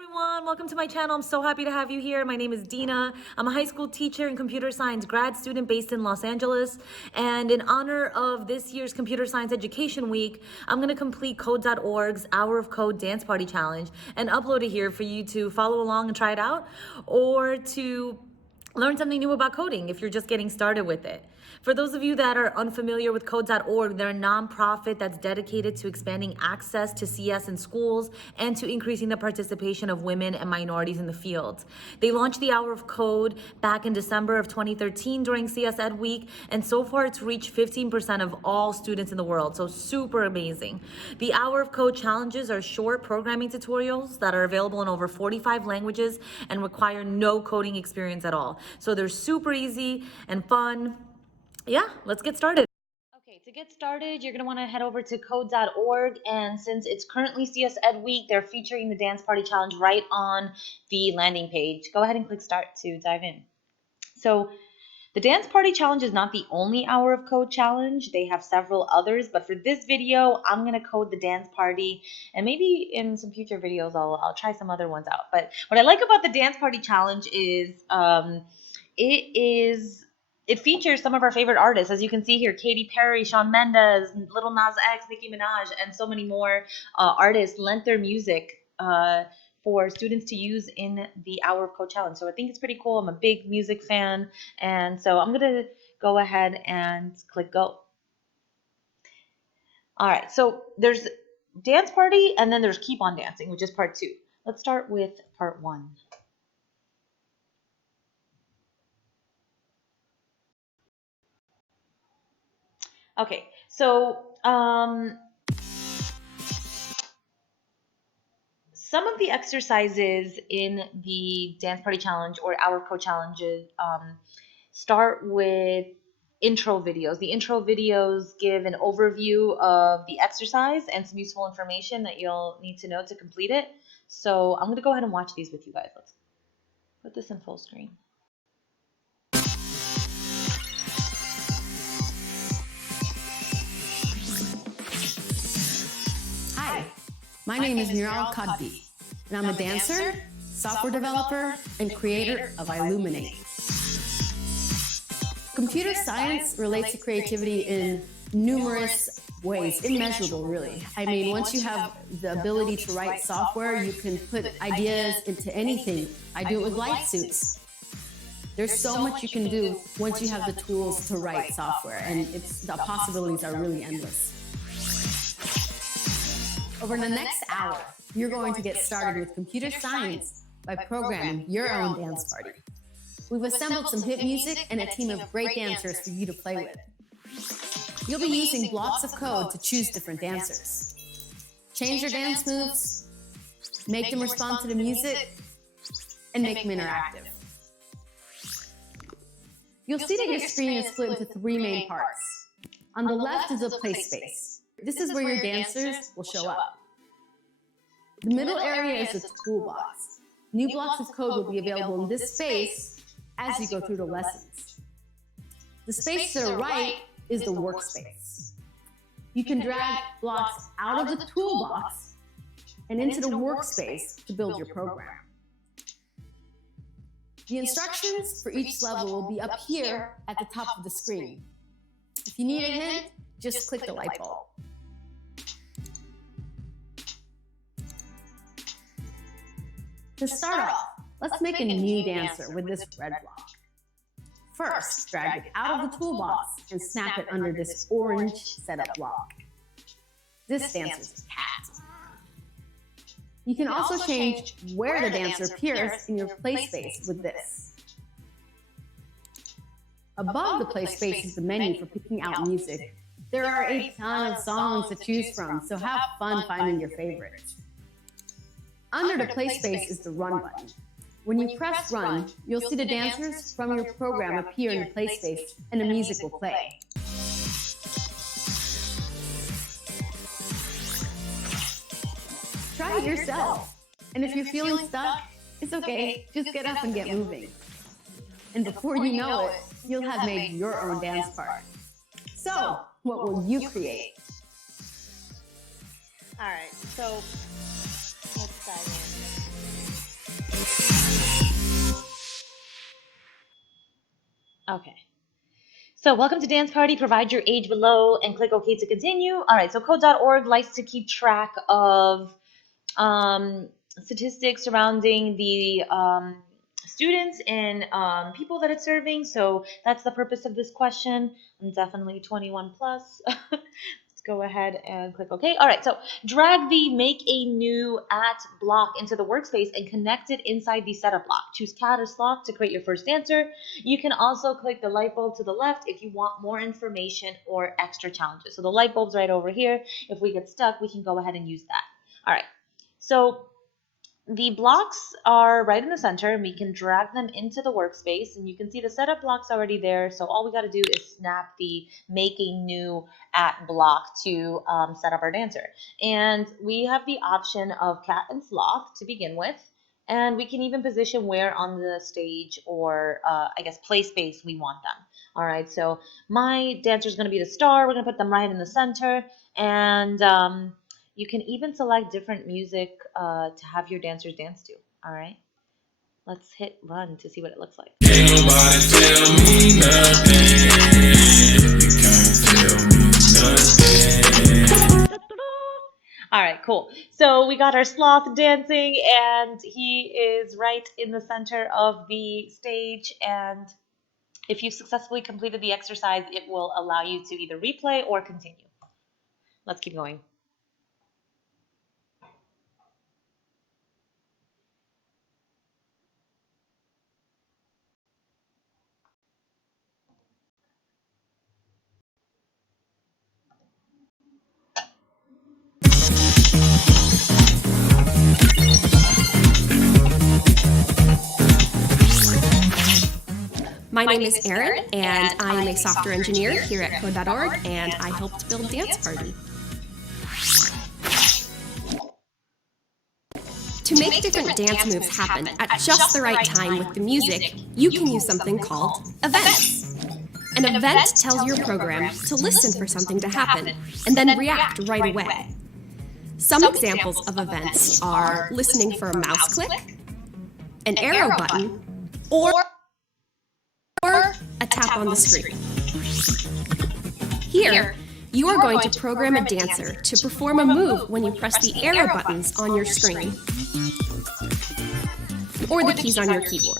Everyone, welcome to my channel. I'm so happy to have you here. My name is Dina. I'm a high school teacher and computer science grad student based in Los Angeles. And in honor of this year's Computer Science Education Week, I'm going to complete Code.org's Hour of Code Dance Party Challenge and upload it here for you to follow along and try it out, or to learn something new about coding if you're just getting started with it. For those of you that are unfamiliar with Code.org, they're a nonprofit that's dedicated to expanding access to CS in schools and to increasing the participation of women and minorities in the field. They launched the Hour of Code back in December of 2013 during CS Ed Week, and so far it's reached 15% of all students in the world, so super amazing. The Hour of Code challenges are short programming tutorials that are available in over 45 languages and require no coding experience at all. So they're super easy and fun. Yeah, let's get started. Okay, to get started, you're going to want to head over to code.org, and since it's currently CS Ed Week, they're featuring the Dance Party Challenge right on the landing page. Go ahead and click Start to dive in. So the Dance Party Challenge is not the only Hour of Code challenge. They have several others, but for this video, I'm going to code the Dance Party, and maybe in some future videos, I'll try some other ones out. But what I like about the Dance Party Challenge is it features some of our favorite artists. As you can see here, Katy Perry, Shawn Mendes, Lil Nas X, Nicki Minaj, and so many more artists lent their music for students to use in the Hour of Code Challenge. So I think it's pretty cool. I'm a big music fan, and so I'm going to go ahead and click Go. All right, so there's Dance Party, and then there's Keep on Dancing, which is part 2. Let's start with part 1. Okay, so some of the exercises in the Dance Party Challenge or Hour of Code challenges start with intro videos. The intro videos give an overview of the exercise and some useful information that you'll need to know to complete it. So I'm going to go ahead and watch these with you guys. Let's put this in full screen. Hi, my name is Miral Kadbi, and I'm a dancer, software developer, and creator of Illuminate. Computer science relates to creativity in numerous ways, immeasurable really. I mean, once you have the ability to write software, you can put ideas into anything. I do it with light suits. There's so much you can do once you have the tools to write software, and the possibilities are really endless. Over the next hour, you're going to get started with computer science by programming your own dance party. We've assembled some hit music and a team of great dancers for you to play with. You'll be using blocks of code to choose different dancers. Change your dance moves, make them respond to the music, and make them interactive. You'll see that your screen is split into 3 main parts. On the left is a play space. This is where your dancers will show up. The middle area is the toolbox. New blocks of code will be available in this space as you go through the lessons. The space to the right is the workspace. You can drag blocks out of the toolbox and into the workspace to build your program. The instructions for each level will be up here at the top of the screen. If you need a hint, just click the light bulb. To start off, let's make a new dancer with this red block. First, drag it out of the toolbox and snap it under this orange setup block. This dancer's cat. You can also change where the dancer appears in your play space with this. Above the play space is the menu for picking out music. There are a ton of songs to choose from, so have fun finding your favorites. Under the play space is the run button. When you press run, you'll see the dancers from your program appear in the play space and the music will play. Try it yourself. And if you're feeling stuck, it's okay. Just get up and get moving. And before you know it, you'll have made your own dance part. So, what will you create? All right, so let's dive in. Okay. So welcome to Dance Party. Provide your age below and click OK to continue. All right. So code.org likes to keep track of statistics surrounding the students and people that it's serving. So that's the purpose of this question. I'm definitely 21 plus. Let's go ahead and click OK. All right, so drag the make a new at block into the workspace and connect it inside the setup block. Choose cat or sloth to create your first dancer. You can also click the light bulb to the left if you want more information or extra challenges. So the light bulb's right over here. If we get stuck, we can go ahead and use that. All right, so the blocks are right in the center and we can drag them into the workspace, and you can see the setup block's already there. So all we got to do is snap the make a new at block to set up our dancer. And we have the option of cat and sloth to begin with. And we can even position where on the stage or I guess play space we want them. All right, so my dancer is going to be the star. We're going to put them right in the center. And you can even select different music to have your dancers dance to. All right, let's hit run to see what it looks like. Ain't nobody tell me nothing. You can't tell me nothing. All right, cool. So we got our sloth dancing, and he is right in the center of the stage. And if you successfully completed the exercise, it will allow you to either replay or continue. Let's keep going. My name is Erin, and I am a software engineer here at Code.org, and I helped build Dance Party. To make different dance moves happen at just the right time with the music, you can use something called events. An event tells your program to listen for something to happen and then react right away. Some examples of events are listening for a mouse click, an arrow button, or a tap on the screen. Here, you are going to program a dancer to perform a move when you press the arrow buttons on your screen or the keys on your keyboard.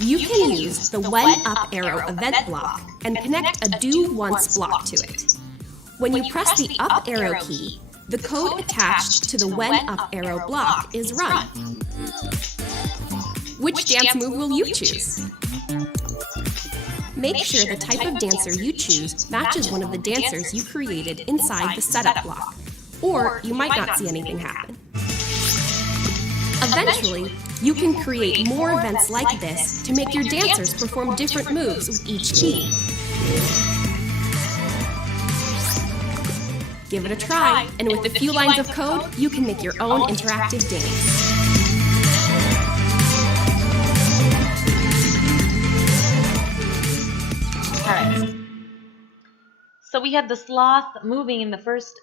You can use the when up arrow event block and connect a do once block to it. When you press the up arrow key, the code attached to the when up arrow block is run. Which dance move will you choose? Make sure the type of dancer you choose matches one of the dancers you created inside the setup block, or you might not see anything happen. Eventually, you can create more events like this to make your dancers perform different moves with each key. Give it a try, and with a few lines of code, you can make your own interactive dance. All right. So we had the sloth moving in the first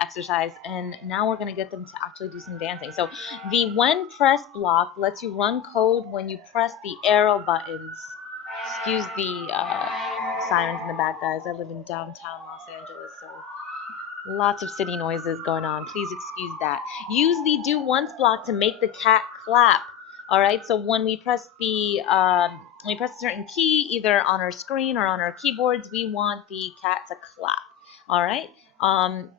exercise, and now we're going to get them to actually do some dancing. So the when press block lets you run code when you press the arrow buttons. Excuse the sirens in the back, guys. I live in downtown Los Angeles, so lots of city noises going on. Please excuse that. Use the do once block to make the cat clap. All right. So when we press a certain key, either on our screen or on our keyboards, we want the cat to clap. All right.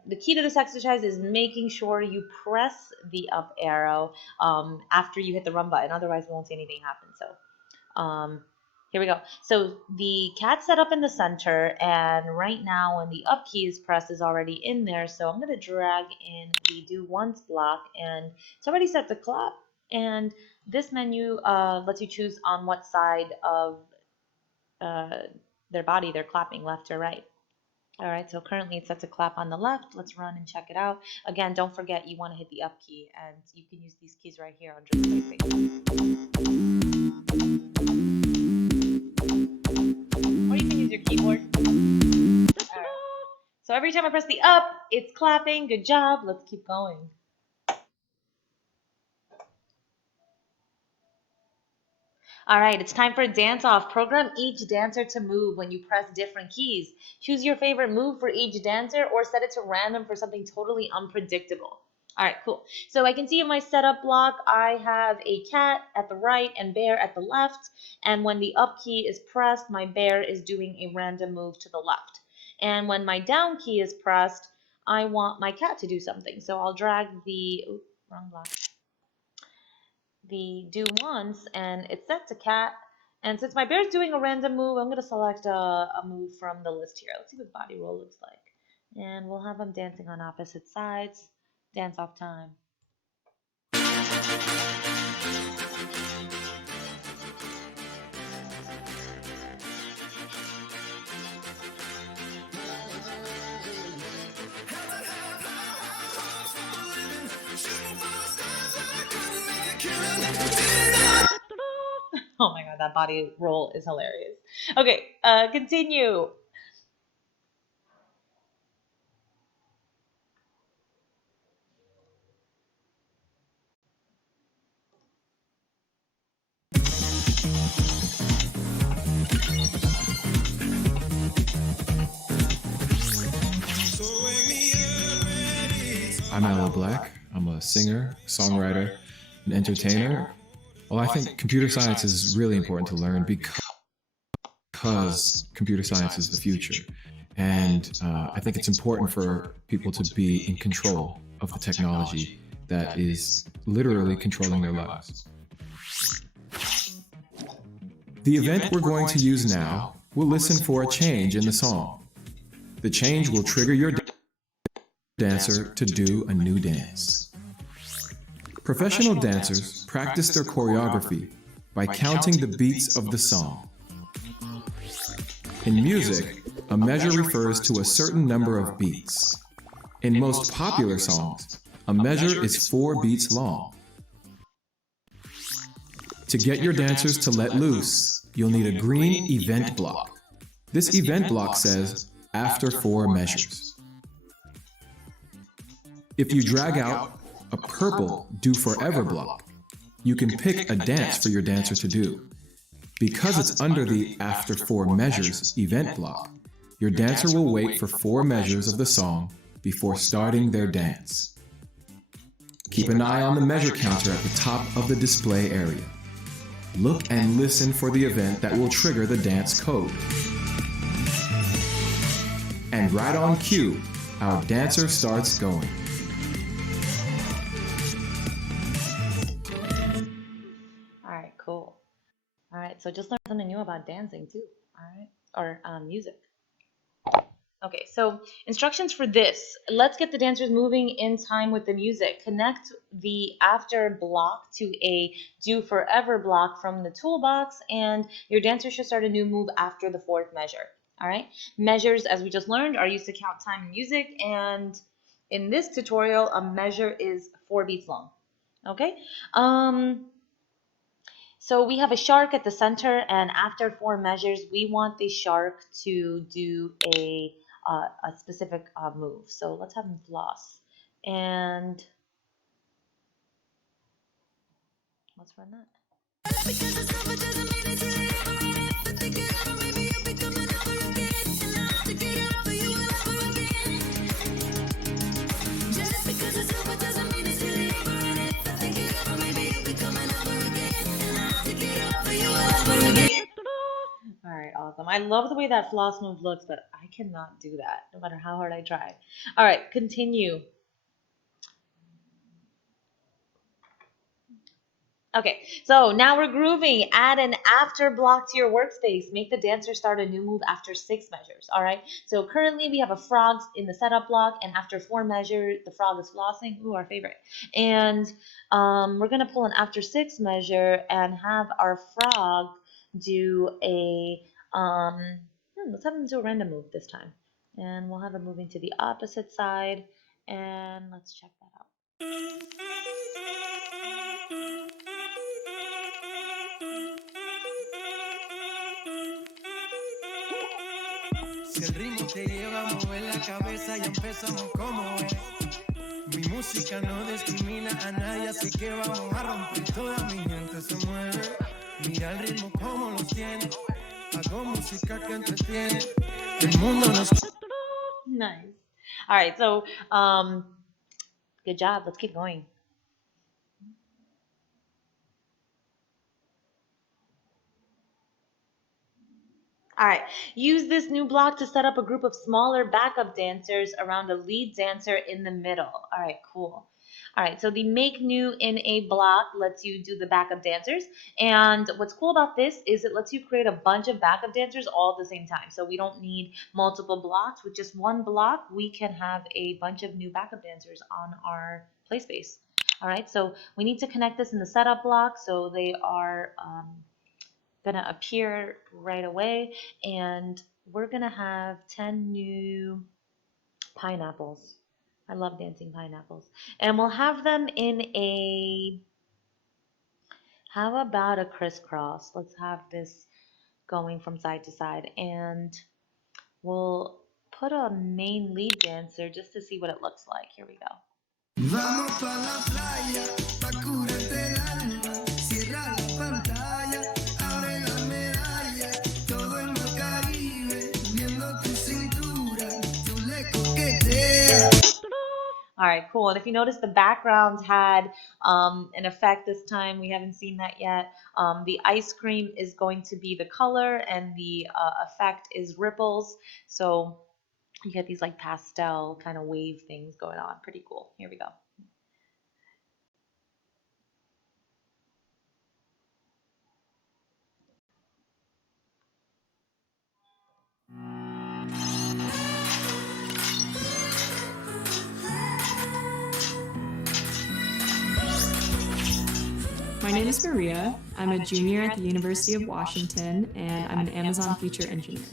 The key to this exercise is making sure you press the up arrow after you hit the run button. Otherwise, we won't see anything happen. So here we go. So the cat's set up in the center, and right now when the up key is pressed is already in there. So I'm going to drag in the do once block, and it's already set to clap. And this menu lets you choose on what side of their body they're clapping, left or right. All right, so currently it's set to clap on the left. Let's run and check it out. Again, don't forget you want to hit the up key, and you can use these keys right here under the play space. Or you can use your keyboard. All right. So every time I press the up, it's clapping. Good job. Let's keep going. All right, it's time for a dance off. Program each dancer to move when you press different keys. Choose your favorite move for each dancer or set it to random for something totally unpredictable. All right, cool. So I can see in my setup block, I have a cat at the right and bear at the left. And when the up key is pressed, my bear is doing a random move to the left. And when my down key is pressed, I want my cat to do something. So I'll drag the, oops, wrong block, the do once, and it's set to cat. And since my bear's doing a random move, I'm going to select a move from the list here. Let's see what body roll looks like. And we'll have them dancing on opposite sides. Dance off time. Oh my god, that body roll is hilarious. Okay, continue. I'm Aloe Black. I'm a singer, songwriter, an entertainer. Well, I think computer science is really important to learn because computer science is the future. And I think it's important for people to be in control of the technology that is literally controlling their lives. The event we're going to use now will listen for a change in the song. The change will trigger your dancer to do a new dance. Professional dancers practice their choreography by counting the beats of the song. In music, a measure refers to a certain number of beats. In most popular songs, a measure is 4 beats long. To get your dancers to let loose, you'll need a green event block. This event block says, after 4 measures. If you drag out a purple do forever block, you can pick a dance for your dancer to do. Because it's under the after 4 measures event block, your dancer will wait for 4 measures of the song before starting their dance. Keep an eye on the measure counter at the top of the display area. Look and listen for the event that will trigger the dance code. And right on cue, our dancer starts going. Alright, cool. Alright, so just learned something new about dancing too. Alright, or music. Okay, so instructions for this. Let's get the dancers moving in time with the music. Connect the after block to a do forever block from the toolbox, and your dancer should start a new move after the 4th measure. All right, measures, as we just learned, are used to count time in music, and in this tutorial, a measure is 4 beats long. Okay, so we have a shark at the center, and after 4 measures, we want the shark to do a specific move. So let's have him floss, and let's run that. All right, awesome. I love the way that floss move looks, but I cannot do that no matter how hard I try. All right, continue. Okay, so now we're grooving. Add an after block to your workspace. Make the dancer start a new move after 6 measures. All right, so currently we have a frog in the setup block, and after 4 measures, the frog is flossing. Ooh, our favorite. And we're going to pull an after 6 measure and have our frog do a, let's have him do a random move this time. And we'll have him moving to the opposite side, and let's check that out. Si el ritmo te lleva a mover la cabeza, ya empezamos como es. Mi música no discrimina a nadie, así que vamos a romper. Toda mi gente se mueve. Mira el ritmo como lo tiene. Hago música que entretiene. El mundo nos... Nice. All right, so good job. Let's keep going. All right, use this new block to set up a group of smaller backup dancers around a lead dancer in the middle. All right, cool. All right, so the make new in a block lets you do the backup dancers. And what's cool about this is it lets you create a bunch of backup dancers all at the same time. So we don't need multiple blocks. With just one block, we can have a bunch of new backup dancers on our play space. All right, so we need to connect this in the setup block so they are gonna appear right away, and we're gonna have 10 new pineapples. I love dancing pineapples. And we'll have them in a, how about a crisscross? Let's have this going from side to side, and we'll put a main lead dancer just to see what it looks like. Here we go. Vamos pa la playa, pa curarte el alma. Cierra la pantalla, abre la medalla. Todo en el Caribe, viendo tu cintura, tú le coqueteas. All right, cool. And if you notice, the backgrounds had an effect this time. We haven't seen that yet. The ice cream is going to be the color, and the effect is ripples. So you get these like pastel kind of wave things going on. Pretty cool. Here we go. My name is Maria. I'm a junior at the University of Washington, and I'm an Amazon feature engineer.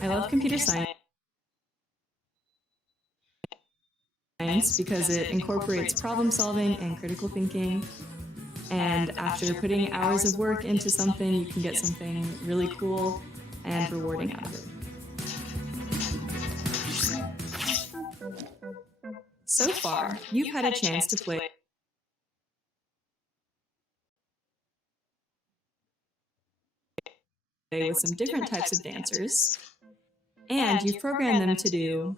I love computer science because it incorporates problem solving and critical thinking. And after putting hours of work into something, you can get something really cool and rewarding out of it. So far, you've had a chance to play with some different types of dancers, and you've programmed them to do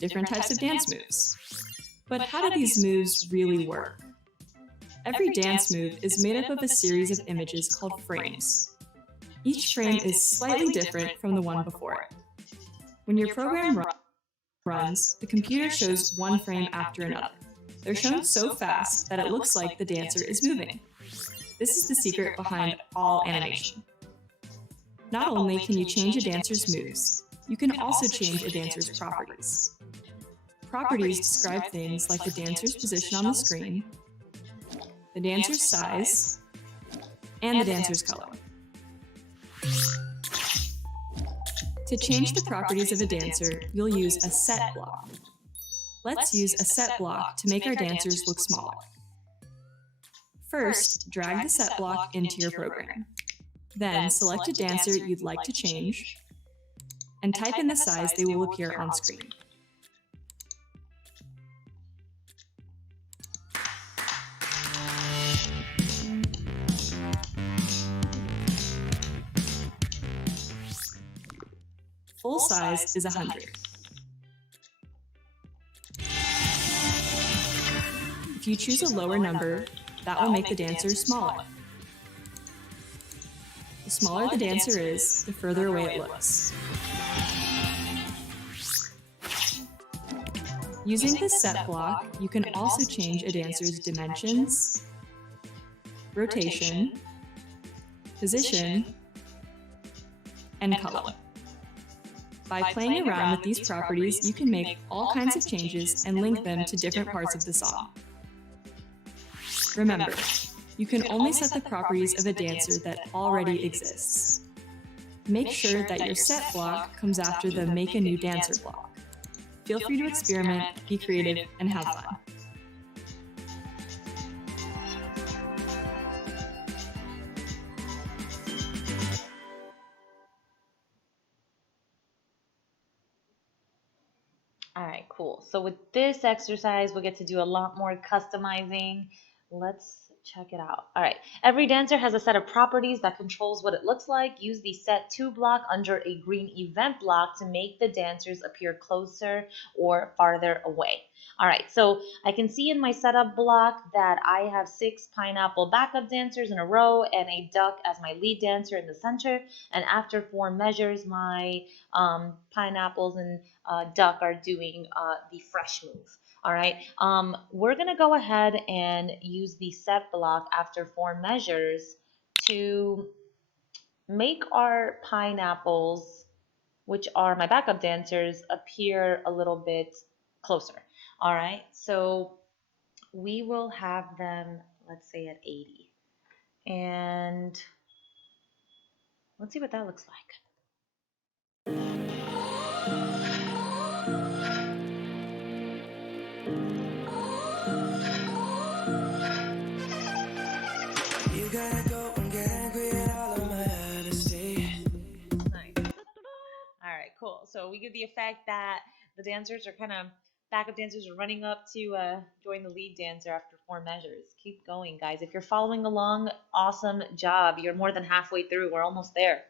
different types of dance moves. But how do these moves really work? Every dance move is made up of a series of images called frames. Each frame is slightly different from the one before it. When your program runs, the computer shows one frame after another. They're shown so fast that it looks like the dancer is moving. This is the secret behind all animation. Not only can you change a dancer's moves, you can also change a dancer's properties. Properties describe things like the dancer's position on the screen, the dancer's size, and the dancer's color. To change the properties of a dancer, you'll use a set block. Let's use a set block to make our dancers look smaller. First, drag the set block into your program. Then select a dancer you'd like to change, and type in the size they will appear on screen. Full size is 100. If you choose a lower number, that will make the dancer smaller. The smaller the dancer is, the further away it looks. Using this set block, you can also change a dancer's dimensions, rotation, position, and color. By playing around with these properties, you can make all kinds of changes and link them to different parts of the song. Remember, you can only set the properties of a dancer that already exists. Make sure that your set block comes after the Make a New Dancer block. Feel free to experiment, be creative, and have fun. All right, cool. So with this exercise, we'll get to do a lot more customizing. Let's check it out. All right, every dancer has a set of properties that controls what it looks like. Use the set to block under a green event block to make the dancers appear closer or farther away. All right, so I can see in my setup block that I have 6 pineapple backup dancers in a row and a duck as my lead dancer in the center. And after 4 measures, my pineapples and duck are doing the fresh move. All right, we're gonna go ahead and use the set block after 4 measures to make our pineapples, which are my backup dancers, appear a little bit closer. All right, so we will have them, let's say at 80. And let's see what that looks like. You gotta go and get angry at all of my honesty. Nice. All right, cool. So we get the effect that the dancers are kind of, backup dancers are running up to join the lead dancer after 4 measures. Keep going, guys. If you're following along, awesome job. You're more than halfway through. We're almost there.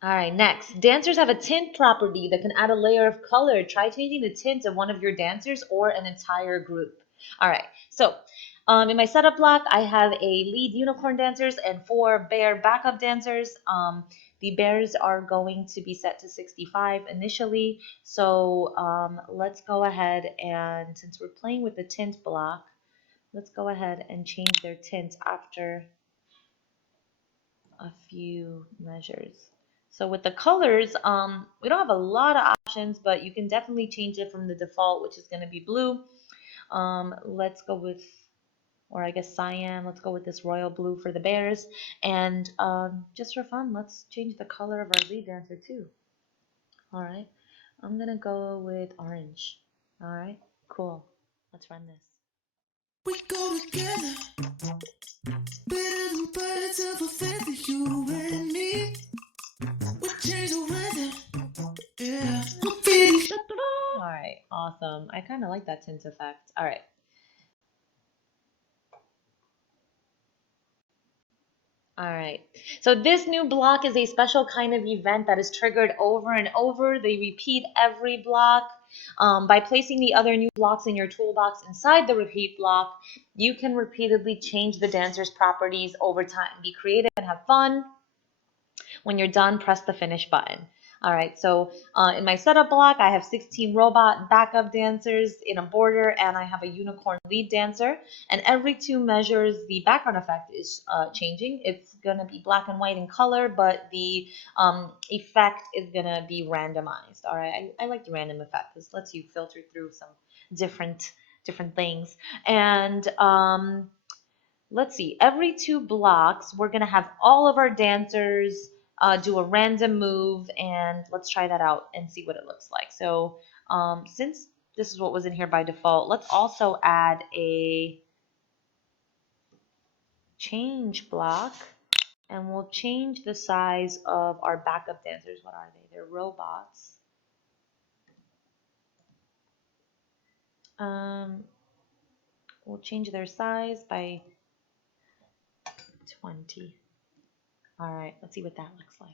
All right, next. Dancers have a tint property that can add a layer of color. Try changing the tint of one of your dancers or an entire group. All right, so in my setup block, I have a lead unicorn dancers and 4 bear backup dancers. The bears are going to be set to 65 initially. So let's go ahead and, since we're playing with the tint block, let's go ahead and change their tint after a few measures. So with the colors, we don't have a lot of options, but you can definitely change it from the default, which is going to be blue. Let's go with, or I guess cyan, let's go with this royal blue for the bears. And just for fun, let's change the color of our lead dancer too. All right, I'm going to go with orange. All right, cool. Let's run this. We go together, better than birds of a feather, you and me. We change the weather, yeah. All right, awesome. I kind of like that tint effect. All right. All right. So this new block is a special kind of event that is triggered over and over. They repeat every block. By placing the other new blocks in your toolbox inside the repeat block, you can repeatedly change the dancer's properties over time. Be creative and have fun. When you're done, press the finish button. All right, so in my setup block, I have 16 robot backup dancers in a border, and I have a unicorn lead dancer. And every 2 measures, the background effect is changing. It's gonna be black and white in color, but the effect is gonna be randomized. All right, I like the random effect. This lets you filter through some different things. And let's see, every 2 blocks, we're gonna have all of our dancers do a random move, and let's try that out and see what it looks like. So since this is what was in here by default, let's also add a change block, and we'll change the size of our backup dancers. What are they? They're robots. We'll change their size by 20. All right, let's see what that looks like.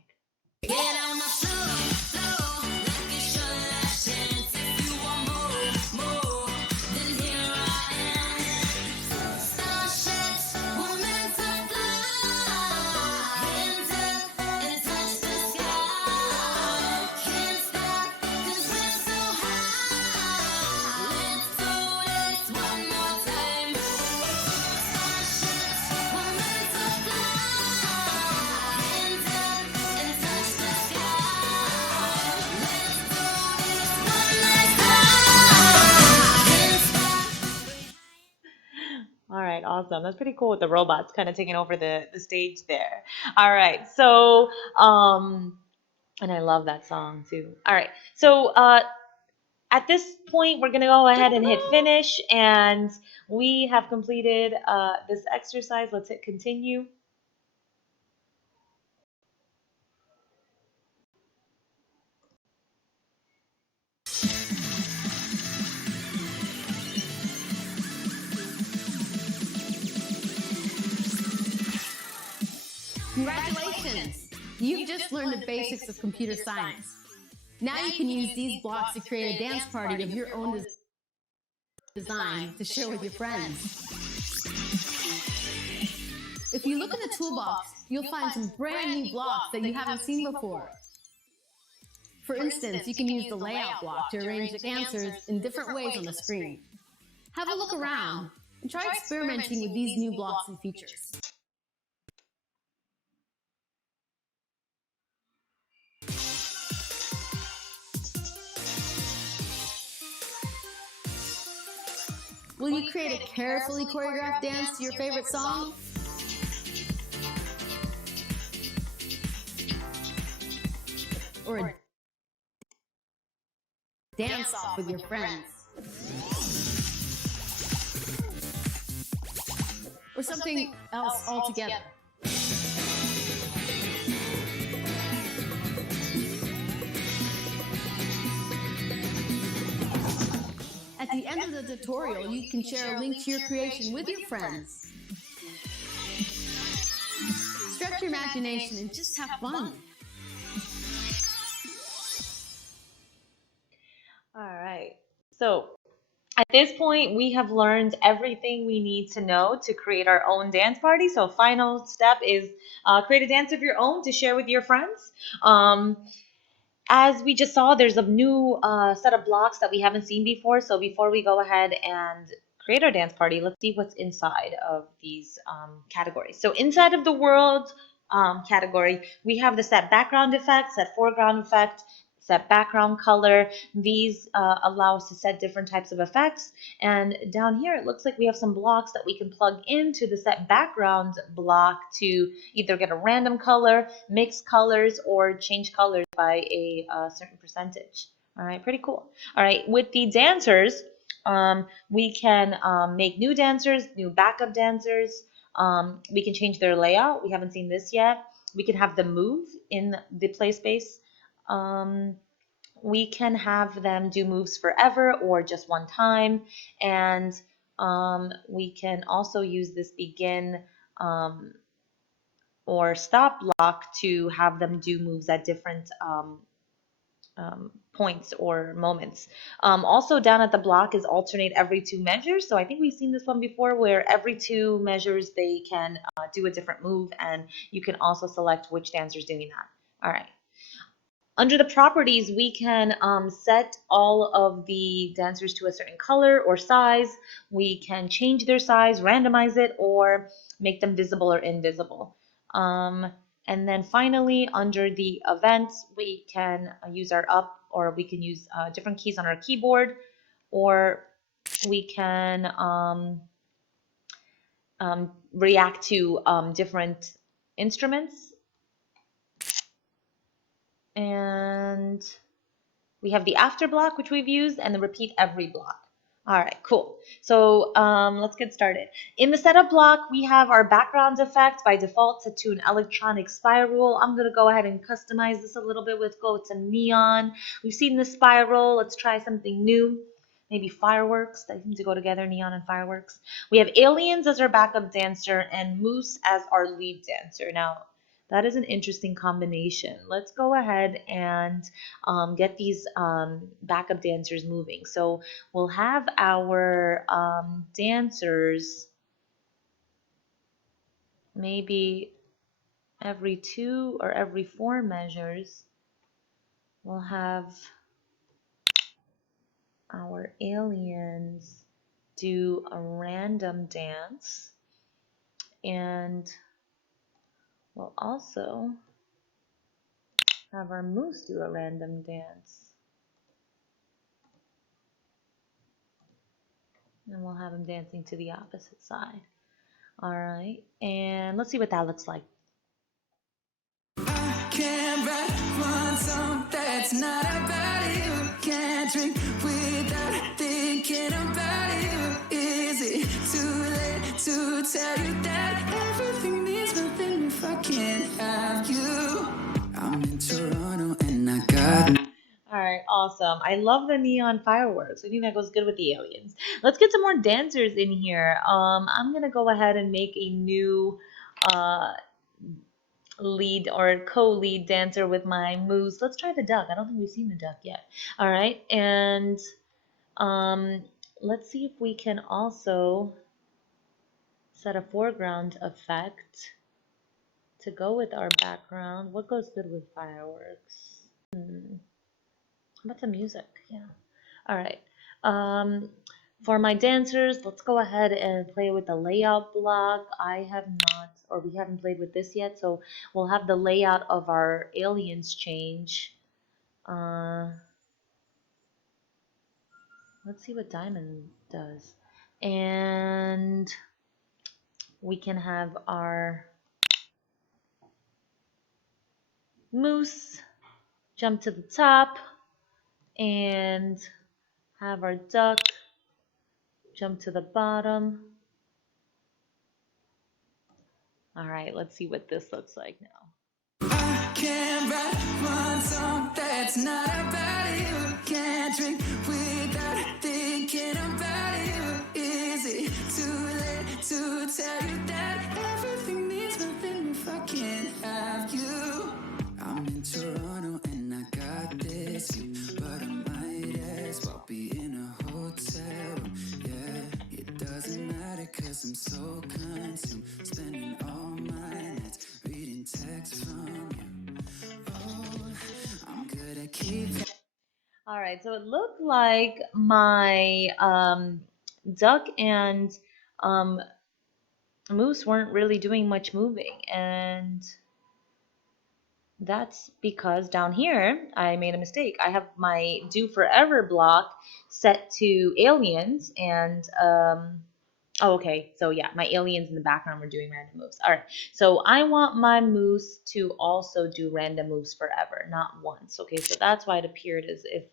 All right, awesome. That's pretty cool with the robots kind of taking over the stage there. All right, so and I love that song too. All right, so at this point, we're gonna go ahead and hit finish, and we have completed this exercise. Let's hit continue. Congratulations! You've just learned the basics of computer science. Now you can use these blocks to create a dance party of your own design to share with your friends. If you look in the toolbox, you'll find some brand new blocks that you haven't seen before. For instance, you can use the layout block to arrange the dancers in different ways on the screen. Have a look around and try experimenting with these new blocks and features. Will you create a carefully choreographed dance to your favorite song? Or a dance off with your friends? Or something else altogether? At the end of the tutorial, you can share a link to your creation with your friends. Stretch your imagination and just have fun. All right. So at this point, we have learned everything we need to know to create our own dance party. So final step is create a dance of your own to share with your friends. As we just saw, there's a new set of blocks that we haven't seen before. So before we go ahead and create our dance party, let's see what's inside of these categories. So inside of the world category, we have the set background effect, set foreground effect, set background color. These allow us to set different types of effects. And down here, it looks like we have some blocks that we can plug into the set background block to either get a random color, mix colors, or change colors by a certain percentage. All right, pretty cool. All right, with the dancers, we can make new dancers, new backup dancers. We can change their layout. We haven't seen this yet. We can have them move in the play space. We can have them do moves forever or just one time. And we can also use this begin or stop block to have them do moves at different points or moments. Also down at the block is alternate every 2 measures. So I think we've seen this one before where every 2 measures they can do a different move, and you can also select which dancer is doing that. All right. Under the properties, we can set all of the dancers to a certain color or size. We can change their size, randomize it, or make them visible or invisible. And then finally, under the events, we can use our up, or we can use different keys on our keyboard, or we can react to different instruments. And we have the after block, which we've used, and the repeat every block. All right, cool. So let's get started. In the setup block, we have our background effect by default set to an electronic spiral. I'm going to go ahead and customize this a little bit with go to neon. We've seen the spiral. Let's try something new. Maybe fireworks. They seem to go together, neon and fireworks. We have aliens as our backup dancer and moose as our lead dancer. Now, that is an interesting combination. Let's go ahead and get these backup dancers moving. So we'll have our dancers maybe every 2 or every 4 measures. We'll have our aliens do a random dance, and we'll also have our moose do a random dance. And we'll have him dancing to the opposite side. All right, and let's see what that looks like. Can't write one song that's not about you. Can't drink without thinking about you. Is it too late to tell you that everything means nothing if I can't have you? I'm in Toronto and I got. All right, awesome. I love the neon fireworks. I think that goes good with the aliens. Let's get some more dancers in here. I'm gonna go ahead and make a new lead or co-lead dancer with my moose. Let's try the duck. I don't think we've seen the duck yet. All right, and um, let's see if we can also set a foreground effect to go with our background. What goes good with fireworks? How about the music? Yeah. All right. Um, for my dancers, let's go ahead and play with the layout block. I have not, or we haven't played with this yet, so we'll have the layout of our aliens change. Let's see what Diamond does. And we can have our moose jump to the top and have our duck jump to the bottom. All right, let's see what this looks like now. Can't write one song that's not about you. Can't drink without thinking about you. Is it too late to tell you that everything means nothing if I can't have you? I'm in Toronto and I got this view, but I might as well be in a hotel room. Yeah, it doesn't matter 'cause I'm so consumed, spending all my nights reading texts from you. Oh, I'm good at keeping. All right, so it looked like my duck and um, moose weren't really doing much moving, and that's because down here I made a mistake. I have my do forever block set to aliens, and oh, okay, so yeah, my aliens in the background were doing random moves. All right, so I want my moose to also do random moves forever, not once. Okay, so that's why it appeared as if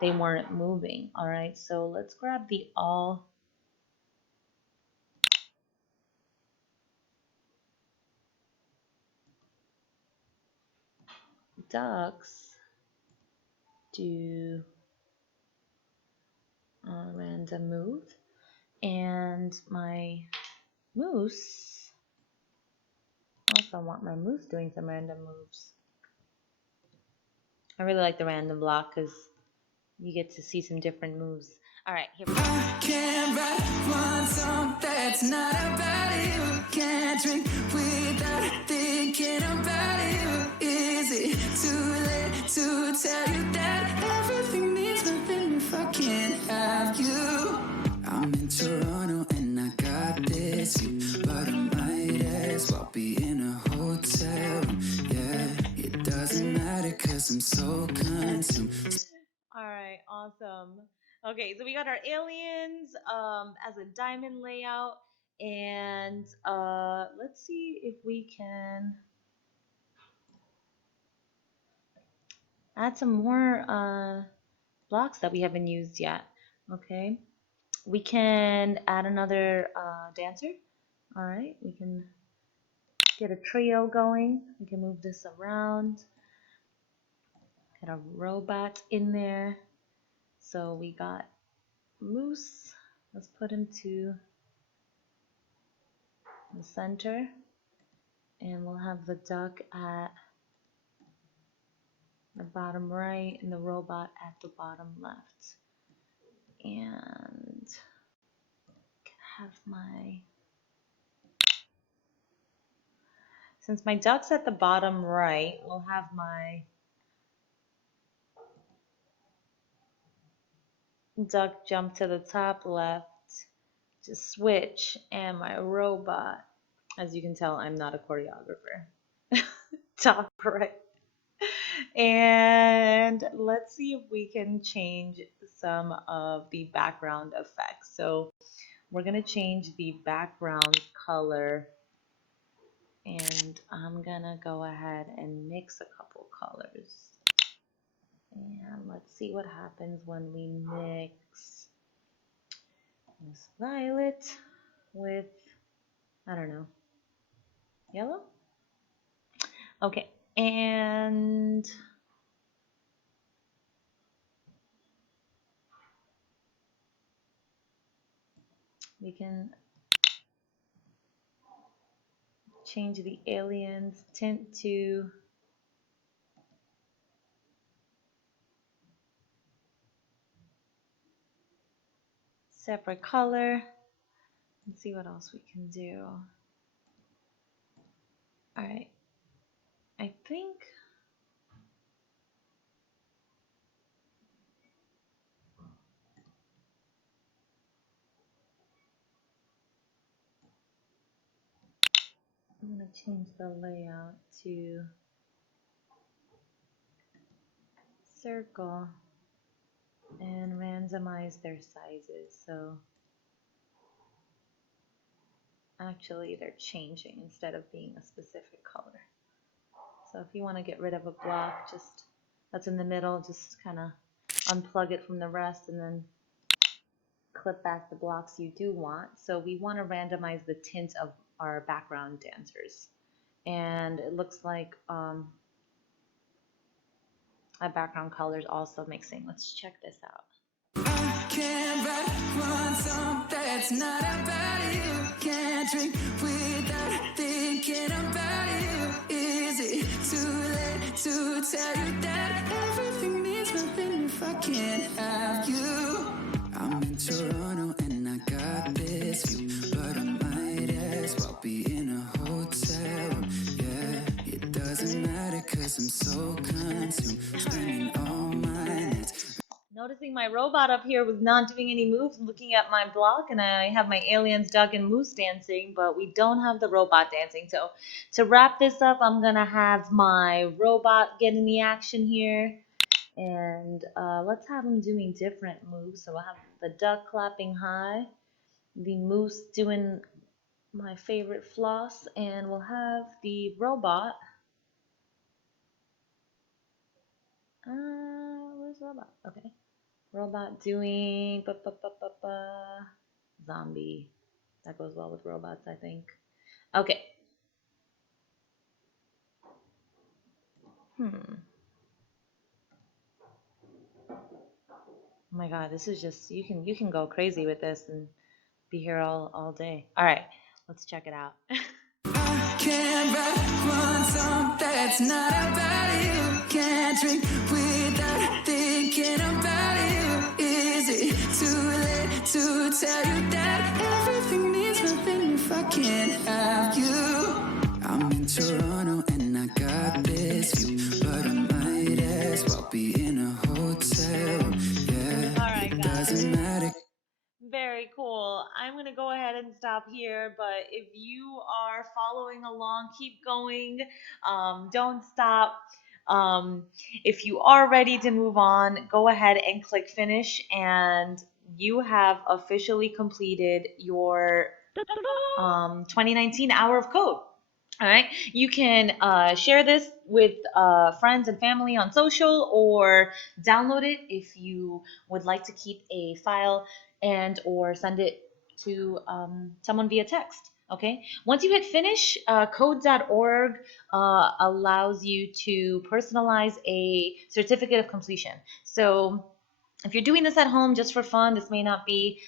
they weren't moving. All right, so let's grab the all ducks do a random move, and my moose, also want my moose doing some random moves. I really like the random block because you get to see some different moves. All right, here we go. Can't write one song that's not about you. Can't drink without thinking about you. Is it too late to tell you that everything means nothing if I can't have you? I'm in Toronto and I got this view, but I might as well be in a hotel room. Yeah, it doesn't matter 'cause I'm so consumed. All right, awesome. Okay, so we got our aliens as a diamond layout, and let's see if we can add some more blocks that we haven't used yet. Okay, we can add another dancer. All right, we can get a trio going. We can move this around, get a robot in there. So we got Moose. Let's put him to the center, and we'll have the duck at the bottom right and the robot at the bottom left. And have my, since my duck's at the bottom right, we'll have my duck jump to the top left to switch, and my robot, as you can tell, I'm not a choreographer, top right. And let's see if we can change some of the background effects. So we're going to change the background color, and I'm going to go ahead and mix a couple colors. And let's see what happens when we mix this violet with, I don't know, yellow? Okay, and we can change the aliens tint to separate color. Let's see what else we can do. All right, I think I'm going to change the layout to circle and randomize their sizes. So actually they're changing instead of being a specific color. So if you want to get rid of a block just that's in the middle, just kind of unplug it from the rest and then clip back the blocks you do want. So we want to randomize the tint of our background dancers. And it looks like our background colors also mixing. Let's check this out. Can't write one song that's not about you. Can't drink without thinking about you. Is it too late to tell you that everything means nothing if I can't have you? I'm in Toronto and I got this view, but I might as well be in a hotel room. Yeah, it doesn't matter 'cause I'm so consumed, spending all my nights. Noticing my robot up here was not doing any moves, looking at my block, and I have my aliens, duck, and moose dancing, but we don't have the robot dancing. So to wrap this up, I'm gonna have my robot get in the action here, and let's have him doing different moves. So we'll have the duck clapping high, the moose doing my favorite floss, and we'll have the robot. Where's robot? Okay. Robot doing zombie. That goes well with robots, I think. Okay. Oh my God, this is just you can go crazy with this and be here all day. All right, let's check it out. Can't write one song that's not about you. Can't drink without thinking about you. Is it too late to tell you that everything means nothing if I can't have you? I'm in Toronto and I got this view, but I might as well be in a hotel room. Yeah, All right, it guys. doesn't matter. Very cool. I'm going to go ahead and stop here, but if you are following along, keep going. Don't stop. If you are ready to move on, go ahead and click finish, and you have officially completed your 2019 hour of code. All right, you can share this with friends and family on social or download it if you would like to keep a file and or send it to someone via text. Okay, once you hit finish, code.org allows you to personalize a certificate of completion. So if you're doing this at home just for fun, this may not be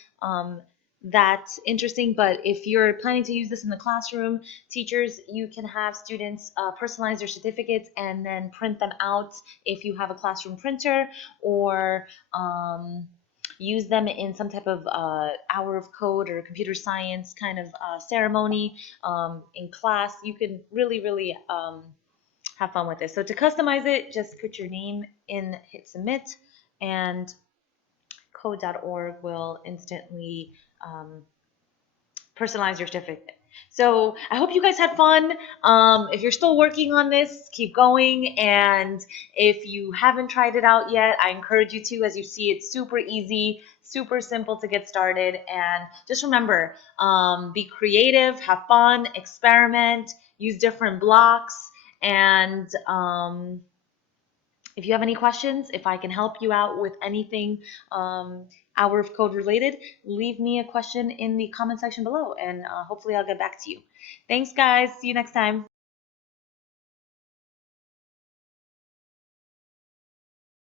that interesting, but if you're planning to use this in the classroom, teachers, you can have students personalize their certificates and then print them out if you have a classroom printer, or use them in some type of hour of code or computer science kind of ceremony in class. You can really have fun with this. So to customize it, just put your name in, hit submit, and code.org will instantly personalize your certificate. So I hope you guys had fun. If you're still working on this, keep going. And if you haven't tried it out yet, I encourage you to. As you see, it's super easy, super simple to get started. And just remember, be creative, have fun, experiment, use different blocks. And if you have any questions, if I can help you out with anything Hour of Code related, leave me a question in the comment section below, and hopefully I'll get back to you. Thanks, guys. See you next time.